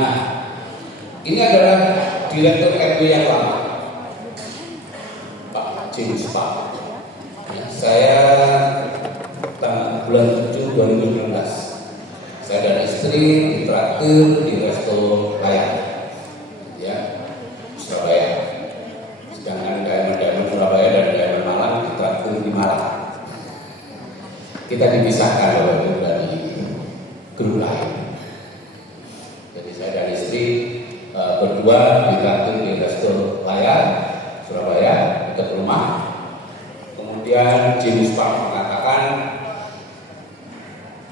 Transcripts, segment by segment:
Nah, ini adalah Direktur RW yang lama, Pak James Pak. Ya, saya bulan 7 2019 saya dan istri ditraktir di resto Layang, ya, Surabaya. Sedangkan Diamond Surabaya dan Diamond Malang ditraktir di Malang. Kita dipisahkan waktu itu dari grup lain. Jadi saya dan istri berdua ditraktir di resto Layang, Surabaya, dekat rumah. Kemudian James Park mengatakan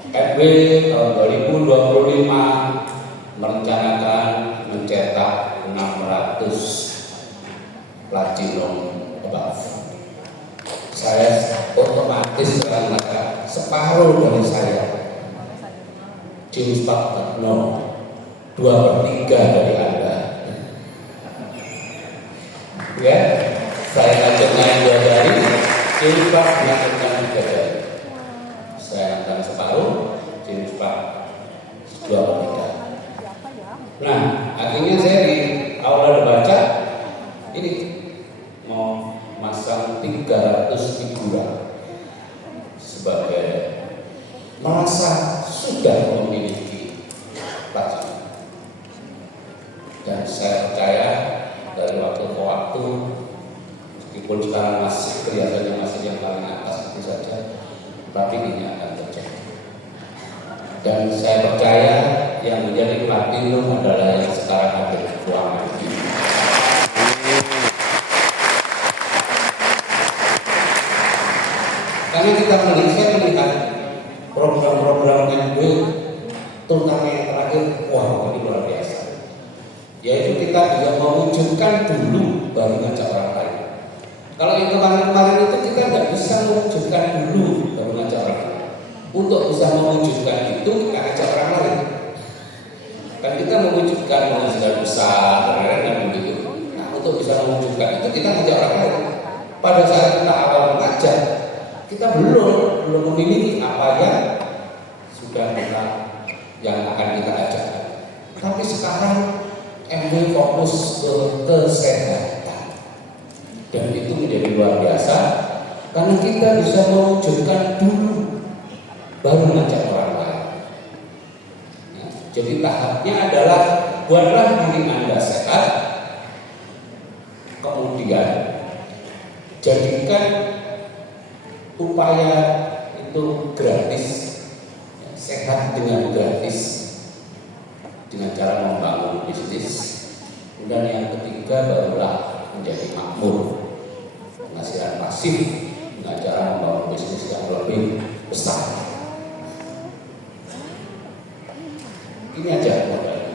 RW tahun 2025 merencanakan mencetak 600 platinum above. Saya otomatis mengatakan separuh dari saya. James Park no, 2/3 dari Anda. Ya, saya ngajarnya 2 jari, James Park ngajarnya 3 jari. Saya akan separuh, James Park 2/3. Nah, akhirnya saya di awal baca ini mau masang 300 figuran sebagai merasa sudah memiliki platinum. Dan saya percaya dari waktu ke waktu, meskipun sekarang masih kelihatannya masih yang paling atas itu saja, tapi ini akan terjadi. Dan saya percaya yang menjadi platinum adalah yang sekarang ada di ruangan ini. Karena kita melihat program-program yang terutama yang terakhir, wah ini luar biasa. Yaitu kita bisa mewujudkan dulu baru ngajak orang lain. Kalau yang kemarin-kemarin itu kita nggak bisa mewujudkan dulu baru ngajak orang lain. Untuk bisa mewujudkan itu kita ngajak orang lain. Kan kita mewujudkan penghasilan besar dan begitu. Nah, untuk bisa mewujudkan itu kita ngajak orang lain. Pada saat kita awal mengajak, kita belum memiliki apa yang sudah yang akan kita ajak. Tapi sekarang MW fokus ke kesehatan, dan itu menjadi luar biasa karena kita bisa mewujudkan dulu baru ngajak orang lain. Nah, jadi tahapnya adalah buatlah diri Anda sehat, kemudian jadikan upaya itu gratis, sehat dengan gratis, dengan cara membangun bisnis. Dan yang ketiga barulah menjadi makmur, penghasilan pasif dengan cara membangun bisnis yang lebih besar. Ini aja modalnya.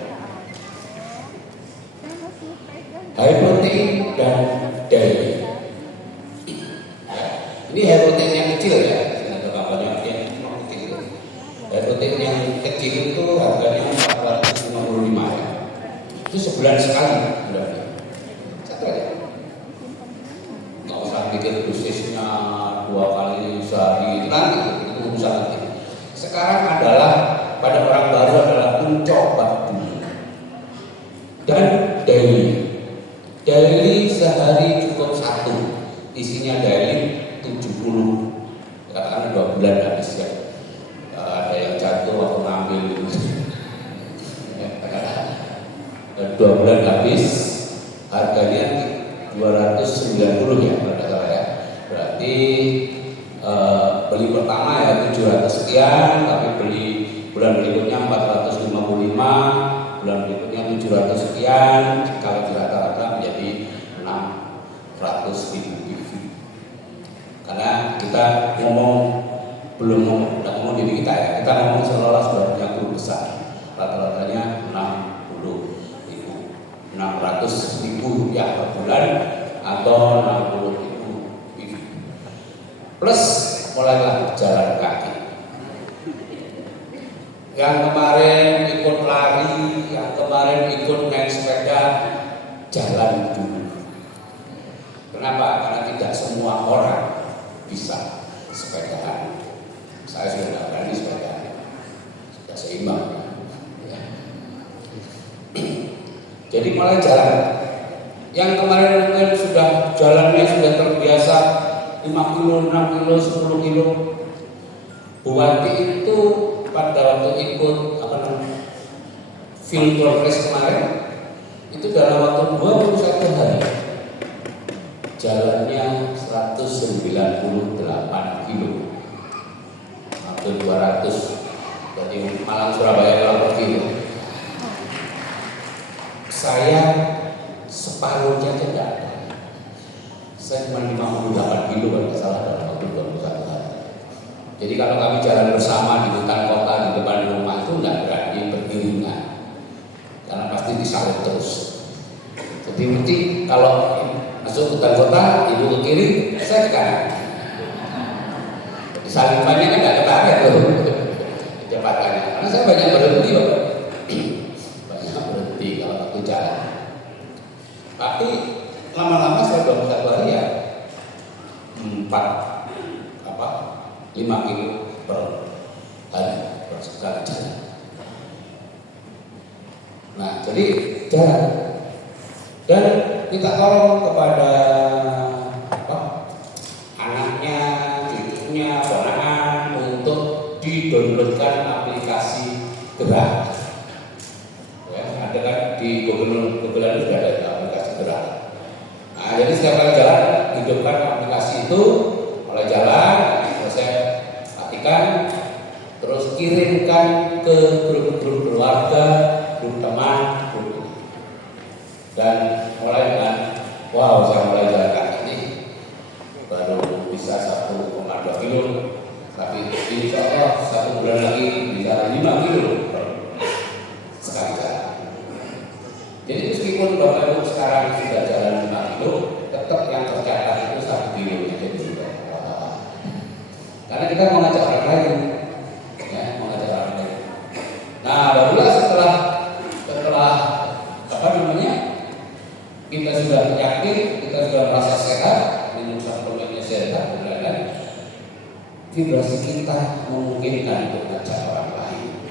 High protein dan dairy. Ini high protein yang kecil ya, dengan gambarnya yang kecil. High protein yang kecil itu harganya 455 ya. Itu sebulan sekali bulannya. Satu aja. Nggak usah pikir dosisnya 2 kali sehari nanti itu urusan nanti. Sekarang adalah pada orang baru adalah mencoba dulu. Dan daily sehari cukup 1. Isinya daily 70. Katakan 2 bulan habis ya. Ada yang jatuh atau ngambil gitu. 2 bulan habis, harganya 290 ya kalau tidak salah ya. Berarti beli pertama ya 700 sekian, tapi beli bulan berikutnya 455, bulan berikutnya 700 sekian, kalau dirata-rata menjadi 600.000 EV. Karena kita belum ngomong diri kita ya, kita ngomong seolah-olah sudah punya grup besar, rata-ratanya 600.000 ya per bulan atau 60.000 plus mulailah jalan kaki. Yang kemarin ikut lari, yang kemarin ikut naik sepeda, jalan dulu. Kenapa? Karena tidak semua orang bisa sepedaan. Saya sudah nggak berani sepedaan, sudah seimbang. Jadi mulai jalan. Yang kemarin mungkin sudah jalannya sudah terbiasa 5 kilo, 6 kilo, 10 kilo. Buati itu pada waktu ikut field progress kemarin itu dalam waktu 21 hari jalannya 198 kilo, hampir 200. Jadi Malang Surabaya kalau kilo. Saya separuhnya aja tidak ada. Saya cuma 58 kilo kalau tidak salah dalam waktu 21 hari. Jadi kalau kami jalan bersama di hutan kota di depan rumah itu tidak berani beriringan, karena pasti disalib terus. Jadi mesti kalau masuk hutan kota, ibu ke kiri, saya ke kanan. Salibannya kan tidak ketarik tuh kecepatannya, karena saya banyak berhenti Bapak. Banyak berhenti kalau waktu jalan. Tapi lama-lama saya 21 hari ya 5 kilo per hari per sekali jalan. Nah, jadi jalan dan minta tolong kepada anaknya, cucunya, ponakan untuk didownloadkan aplikasi gerak. Ya, ada kan di Google itu sudah ada aplikasi gerak. Nah, jadi setiap kali jalan hidupkan aplikasi itu, mulai jalan selesai matikan, terus kirimkan ke grup-grup keluarga, grup teman, grup. Dan mulai dengan wow, saya mulai jalan kaki ini baru bisa 1,2 kilo, tapi insya Allah 1 bulan lagi bisa 5 kilo sekali jalan. Jadi meskipun Bapak Ibu sekarang sudah jalan 5 kilo, tetap yang tercatat itu 1 kilo. Jadi sudah karena kita mengajak orang lain, ya, mengajak orang lain. Nah, barulah setelah kita sudah yakin, kita sudah merasa sehat, minum suplemennya sehat, dan vibrasi kita memungkinkan untuk mengajak orang lain.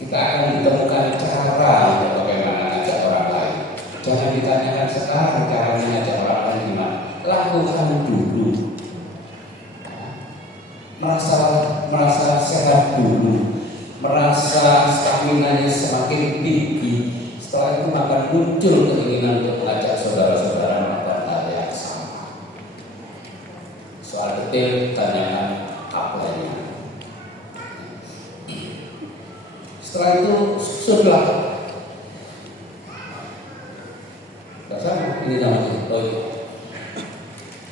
Kita akan ditemukan cara untuk bagaimana mengajak orang lain. Jangan ditanyakan sekarang caranya mengajak orang lain gimana. Lakukan dulu. Merasa sehat dulu, merasa stamina-nya semakin tinggi. Setelah itu akan muncul keinginan untuk mengajak saudara-saudara melakukan hal yang sama. Soal detail tanyakan apanya. Setelah itu sudah ini namanya.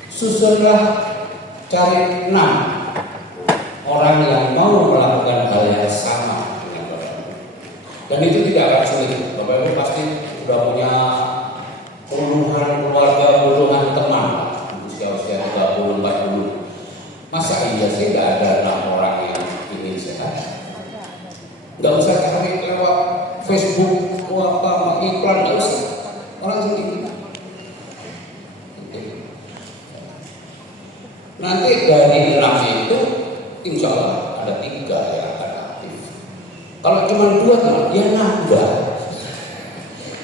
Susunlah cari 6 orang yang mau melakukan hal yang sama dengan Bapak. Dan itu tidak akan sulit. Bapak Ibu pasti sudah punya puluhan keluarga, puluhan teman usia-usia 30, 40. Masa iya sih tidak ada 6 orang yang ingin sehat? Nggak usah cari lewat Facebook, iklan, nggak usah. Orang sendiri. Nanti dari 6 itu insya Allah ada 3 yang akan aktif. Kalau cuma 2 ya nambah.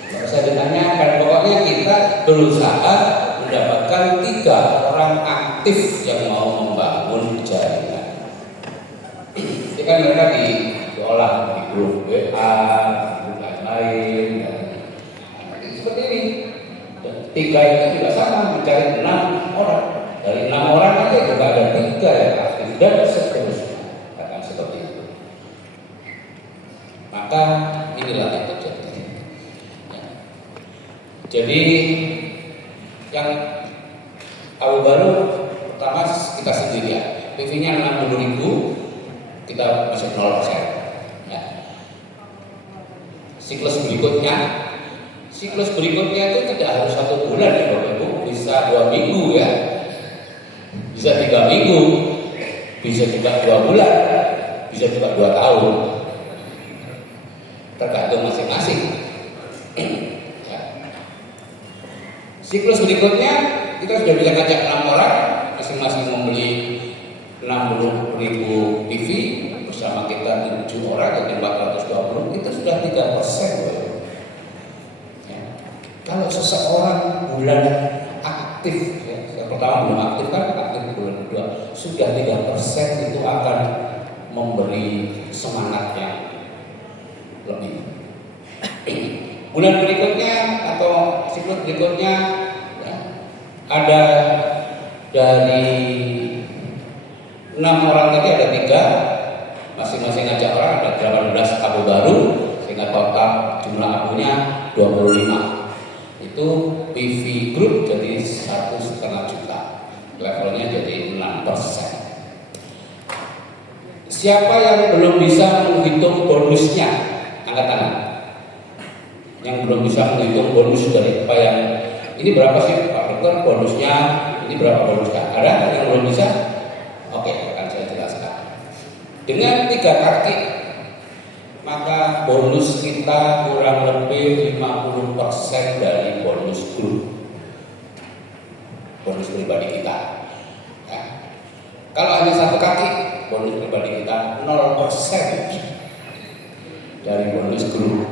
Nggak usah ditanyakan, pokoknya kita berusaha mendapatkan 3 orang aktif yang mau membangun jaringan. Ini kan mereka diolah di grup WA, grup lain-lain, dan seperti ini. Dan 3 itu juga sama, mencari 6 orang. Dari 6 orang itu juga ada 3 yang aktif dan seterusnya akan seperti itu. Maka inilah yang terjadi. Jadi yang awal baru pertama kita sendirian, PV-nya 60.000, kita bisa 0%. Ya. Siklus berikutnya itu tidak harus 1 bulan ya Bapak Ibu, bisa 2 minggu ya. Bisa 3 minggu, bisa juga 2 bulan, bisa juga 2 tahun, tergantung masing-masing. Ya. Siklus berikutnya kita sudah bisa ngajak 6 orang, masing-masing membeli 60.000 TV bersama kita 7 orang dengan 420, itu sudah 3%. Kalau seseorang bulan aktif, ya, yang pertama bulan aktif kan aktif bulan kedua sudah 3% itu akan memberi semangat yang lebih. Bulan berikutnya atau siklus berikutnya ya, ada dari 6 orang tadi ada 3, masing-masing ngajak orang ada 18 abu baru sehingga total jumlah abunya 25. Itu PV group jadi 1,5 juta, levelnya jadi 6%. Siapa yang belum bisa menghitung bonusnya? Angkat tangan. Yang belum bisa menghitung bonus dari apa yang ini berapa sih Pak Dokter bonusnya? Ini berapa bonusnya? Ada yang belum bisa? Oke, akan saya jelaskan. Dengan 3 kaki maka bonus kita kurang lebih 50% dari bonus grup, bonus pribadi kita. Ya. Kalau hanya 1 kaki, bonus pribadi kita 0% dari bonus grup,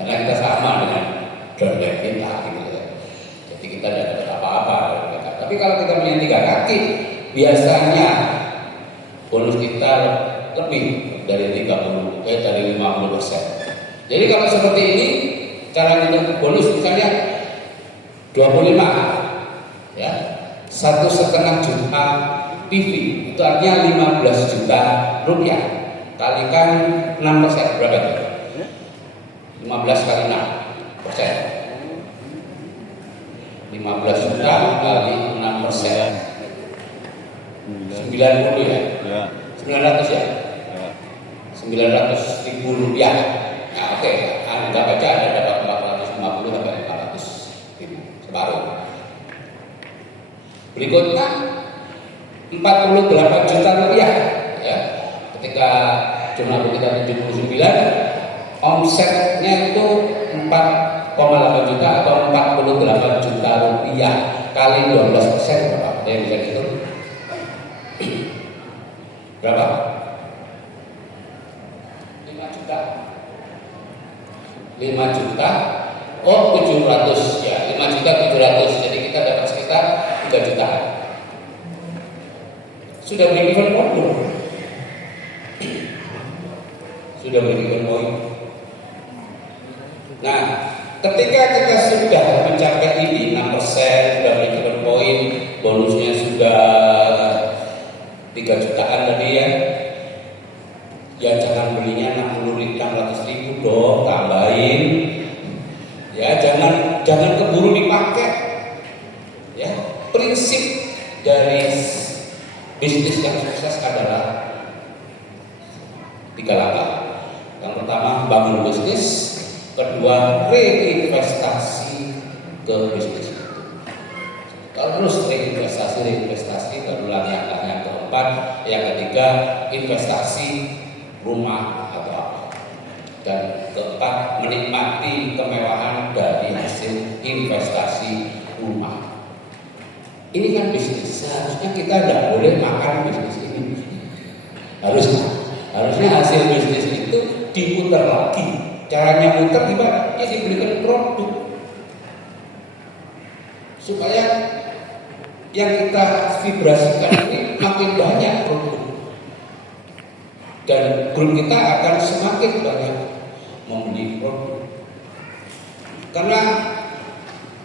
karena kita sama dengan downline kita, gitu ya. Jadi kita tidak dapat apa-apa. Tapi kalau kita punya 3 kaki, biasanya bonus kita lebih dari 50%. Jadi kalau seperti ini cara kita bonus misalnya 25 ya, 1,5 juta PV itu artinya 15 juta rupiah kalikan 6%, berapa itu? 15 kali 6%, 15 juta kali 6%, 90 ya? 900 ya? 900.000 rupiah. Nah, oke, anggap aja ada dapat 450 sampai 500.000 separuh. Berikutnya 48 juta rupiah ya. Ketika jumlah kita 79, omsetnya itu 4,8 juta atau 48 juta rupiah kali 12%, berapa? Ada yang bisa dihitung? Berapa? 5 juta, oh 700 ya, 5 juta 700, jadi kita dapat sekitar 3 juta. Sudah break-even point belum? Sudah break-even point. Nah, ketika kita sudah mencapai ini 6%, sudah break-even point, bonusnya sudah 3 jutaan tadi ya. Ya jangan belinya 600.000 dong, tambahin. Ya jangan keburu dipakai. Ya, prinsip dari bisnis yang sukses adalah 3 langkah. Yang pertama bangun bisnis, kedua reinvestasi ke bisnis itu. Terus reinvestasi, kedua yang keempat, yang ketiga investasi rumah atau apa, dan keempat menikmati kemewahan dari hasil investasi rumah. Ini kan bisnis, seharusnya kita tidak boleh makan bisnis ini. Harusnya hasil bisnis itu diputar lagi. Caranya muter gimana? Ya diberikan produk supaya yang kita vibrasikan ini makin banyak produk. Dan grup kita akan semakin banyak membeli produk. Karena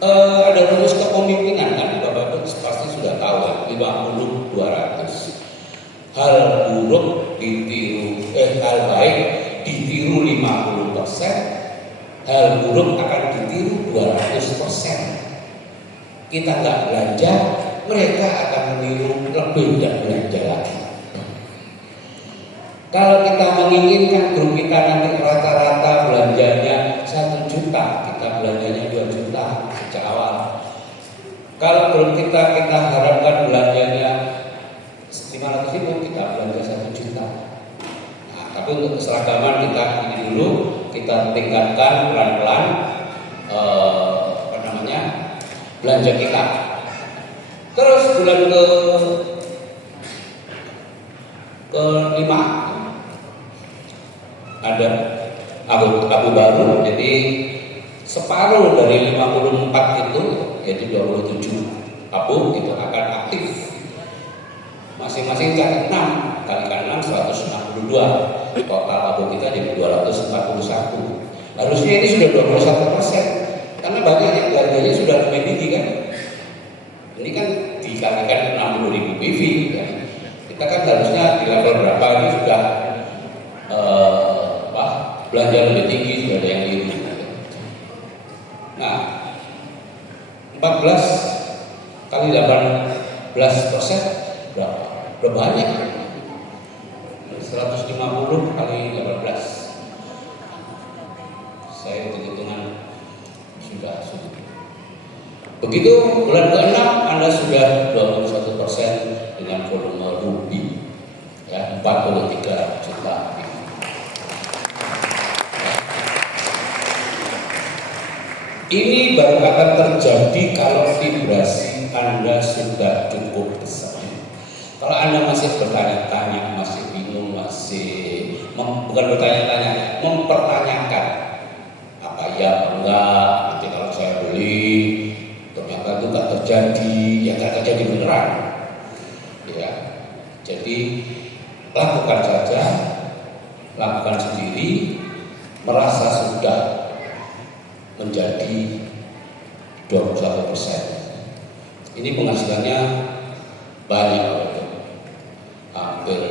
ada rumus kepemimpinan kan, Bapak pasti sudah tahu kan, 50-200. Hal buruk ditiru, hal baik ditiru 50%, hal buruk akan ditiru 200%. Kita nggak belanja, mereka akan meniru lebih dan belanja lagi. Kalau kita menginginkan grup kita nanti rata-rata belanjanya 1 juta, kita belanjanya 2 juta sejak awal. Kalau grup kita harapkan belanjanya 500.000, kita belanja 1 juta. Nah, tapi untuk keseragaman kita ini dulu, kita tingkatkan pelan-pelan belanja kita. Terus bulan ke-5 ada abu baru, jadi separuh dari 54 itu, yaitu 27 tabung itu akan aktif. Masing-masing catat 6 kalikan 6 162, total tabung kita jadi 241. Harusnya ini sudah 21%, karena banyak yang harganya sudah lebih tinggi kan. Ini kan dikalikan 60.000 PV kan. Kita kan harusnya di level berapa ini sudah belanja lebih tinggi, sudah ada yang iri. Nah, 14 kali 18% berapa? Berapa banyak? 150 kali 18. Saya hitung-hitungan sudah. Begitu bulan ke-6 Anda sudah 21% dengan volume rubi, ya 43 juta. Ini baru akan terjadi kalau vibrasi Anda sudah cukup besar. Kalau Anda masih bertanya-tanya, masih bingung, bukan bertanya-tanya, mempertanyakan apa ya enggak, nanti kalau saya beli ternyata itu nggak terjadi, ya nggak terjadi beneran. Ya, jadi lakukan saja, lakukan sendiri, merasa sudah menjadi 21%. Ini penghasilannya banyak, hampir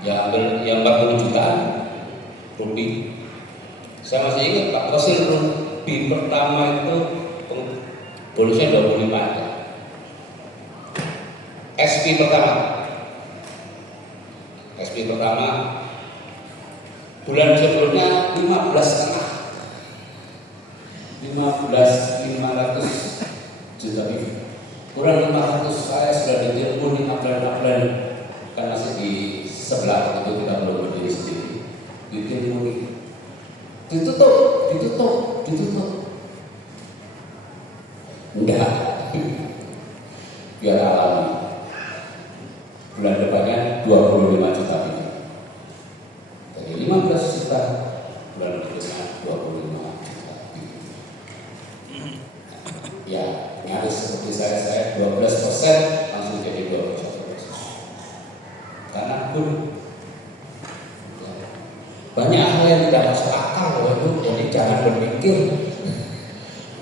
40 jutaan rupiah. Saya masih ingat Pak Kosil rupiah pertama itu bonusnya 25 aja. SP pertama bulan sebelumnya 500 juta lebih. Kurang 500 saya sudah ditelepon di upline kan masih di sebelah itu, kita belum berdiri sendiri. Ditelepon, ditutup. Enggak, biar alami. Bulan depannya 25 juta lebih. Dari 15 juta bulan berikutnya 25 juta lebih. Ya, nyaris seperti saya 12% langsung jadi 21%. Karena pun banyak hal yang tidak masuk akal loh itu, jadi jangan berpikir,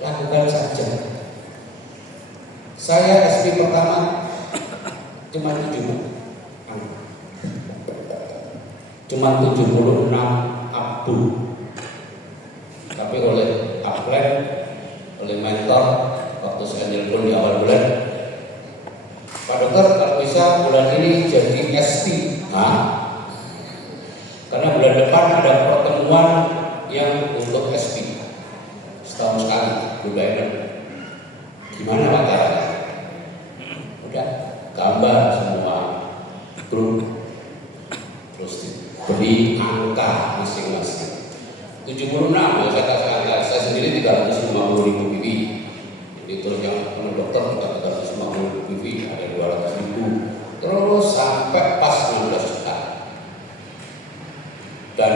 lakukan saja. Saya SP pertama cuma 76 abu, tapi oleh upline, oleh mentor, waktu saya nelpon di awal bulan, Pak Dokter kalau bisa bulan ini jadi SP, karena bulan depan ada pertemuan yang untuk SP setahun sekali, Budaener. Gimana Pak caranya? Udah gambar semua grup, terus beri angka masing-masing. 76 ya saya sendiri 350.000 PV. Jadi terus yang dokter 350 PV, ada 200.000, terus sampai pas 16 juta. Dan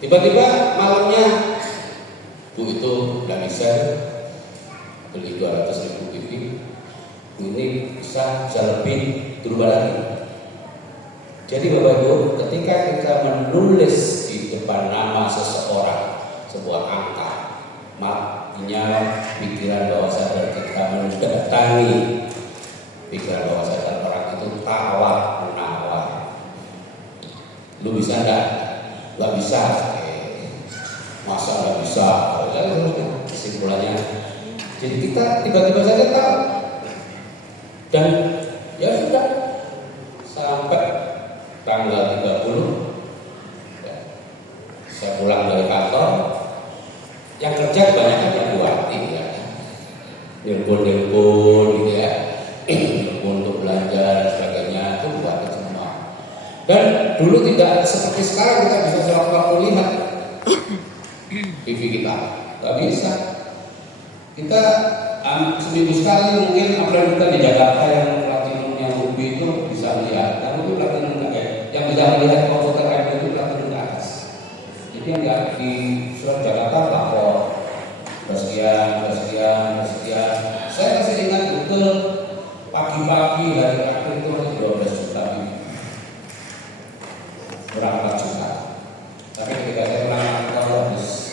tiba-tiba malamnya Bu itu nggak bisa beli 200.000 PV, ini bisa lebih berubah lagi. Jadi Bapak Ibu, ketika kita menulis di depan nama seseorang sebuah angka, maknanya pikiran bawah sadar kita mendatangi pikiran bawah sadar orang itu tawar menawar. Lu bisa enggak? Enggak bisa. Masa enggak bisa? Kesimpulannya. Jadi kita tiba-tiba saja tahu. Dan ya sudah, sampai tanggal 30 ya, saya pulang dari kantor. Yang kerja kebanyakan yang buati ya, nelpon gitu ya, untuk belanja dan sebagainya, itu buat semua. Dan dulu tidak seperti sekarang kita bisa sewaktu-waktu lihat PV kita, nggak bisa. Kita seminggu sekali mungkin upload kita di Jakarta yang platinum yang ruby itu bisa lihat. Yang itu platinum yang bisa melihat komputer itu platinum ke atas. Jadi enggak di surat Jakarta lapor sekian. Saya masih ingat betul pagi-pagi hari terakhir itu masih 12 juta berapa juta. Tapi ketika saya pulang kalau habis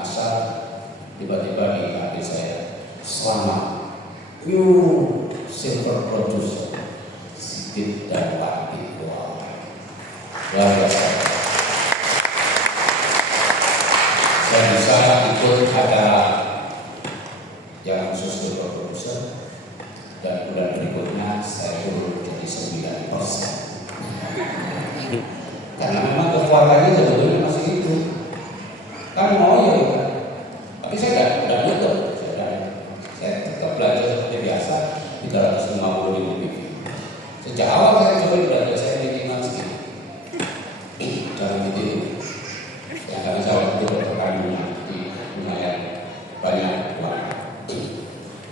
asal tiba-tiba di hati saya selamat new silver producer Sigit dan Pati. Wow, luar biasa. Saya bisa ikut ada yang khusus silver producer dan bulan berikutnya saya turun jadi 9%. Karena memang kekuatannya sebetulnya masih itu. Kan mau ya, tapi saya tidak nutup. Saya tetap belajar seperti biasa 350.000 PV. Sejak awal saya coba belajar saya minimal segini. Jangan gitu. Yang kami saya waktu itu perkandungan di lumayan banyak uang.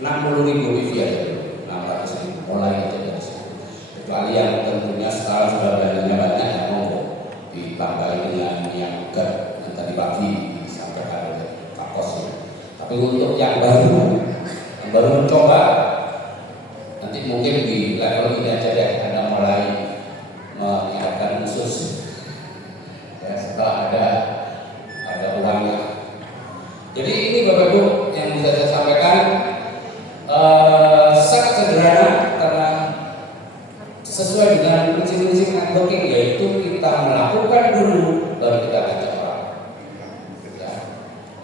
60.000 PV aja dulu, 600.000 mulai aja dari situ. Kecuali yang tentunya sekarang sudah belanjanya banyak yang mau ditambahi dengan yang tadi pagi disampaikan oleh Pak Kos. Tapi untuk yang baru mencoba, nanti mungkin di level ini aja deh, Anda mulai menyiapkan khusus ya, setelah ada uangnya. Jadi ini Bapak Ibu yang bisa saya sampaikan sangat sederhana karena sesuai dengan prinsip-prinsip networking, yaitu kita melakukan dulu baru kita ngajak orang. Ya,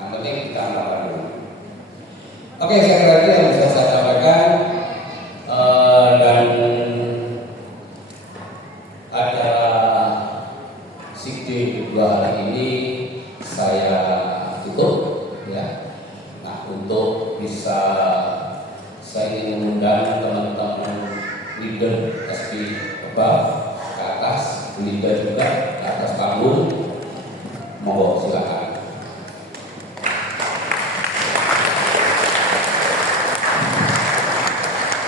yang penting kita melakukan dulu. Oke, sekali lagi yang bisa saya sampaikan dan ada Sigit 2 hari ini saya tutup ya. Nah, untuk bisa saya ingin mengundang teman-teman leader SP above ke atas, leader juga ke atas panggung, monggo silakan.